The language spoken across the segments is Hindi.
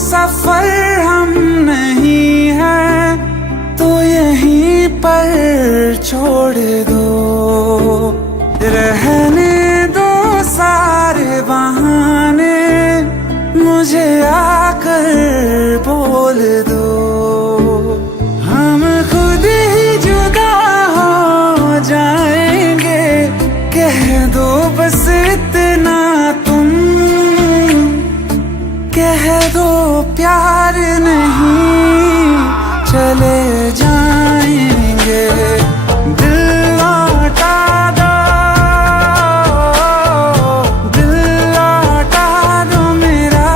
सफर हम नहीं है तो यहीं पर छोड़ दो, रहने दो सारे बहाने, मुझे आकर बोल दो। हम खुद ही जुदा हो जाएंगे, कह दो बस इतना तुम, कह दो प्यार नहीं चले जाएंगे। दिल लौटा दो, दिल लौटा दो मेरा,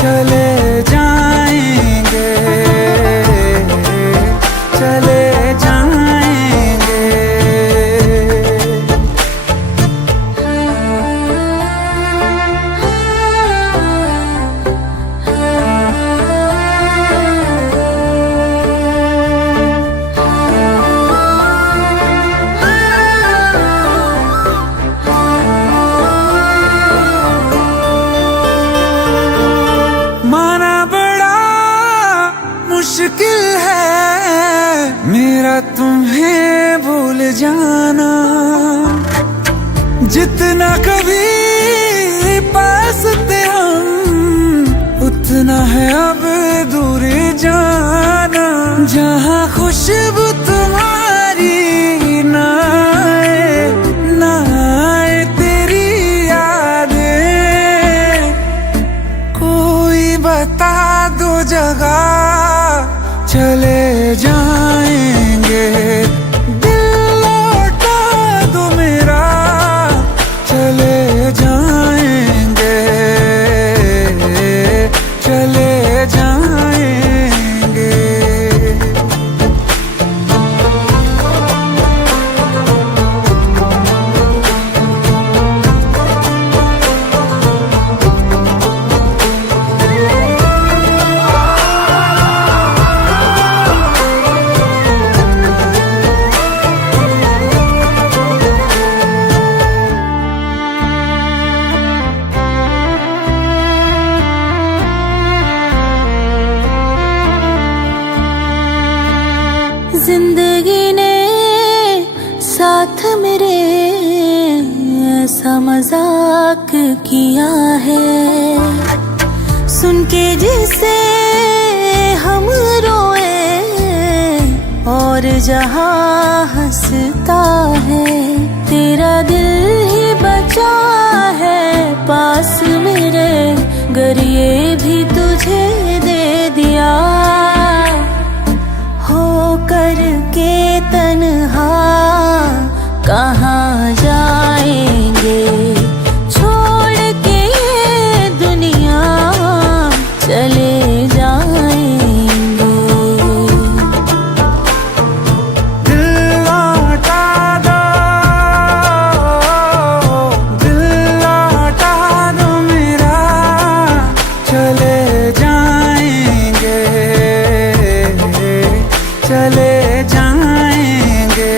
चले जाएंगे, चले जाएंगे। माना बड़ा मुश्किल है मेरा तुम्हें भूल जाना, जितना कभी पास थे हम उतना है अब दूर जाना। जहाँ खुशबू तुम्हारी ना आए, ना आए तेरी यादें, कोई बता दो जगह चले जाएंगे। दिल लौटा दो मेरा, चले जाएंगे, चले जाएंगे। जिंदगी ने साथ मेरे ऐसा मजाक किया है, सुन के जिसे हम रोए और जहाँ हंसता है। तेरा दिल ही बचा है पास मेरे, गर ये भी तुझे दे दिया हो करके तन्हा कहाँ जाएंगे, छोड़ के ये दुनिया चले जाएंगे। दिल लौटा दो, दिल लौटा दो मेरा, चले जाएंगे, चले जाएंगे।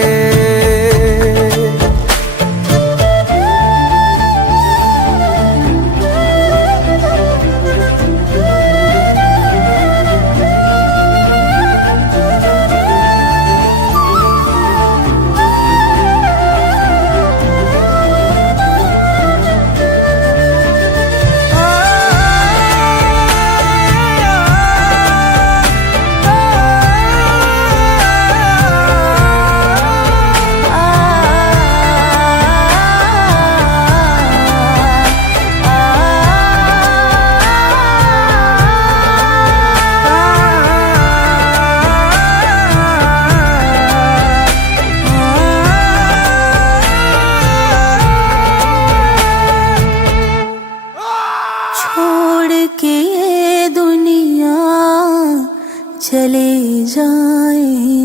छोड़ के ये दुनिया चले जाए।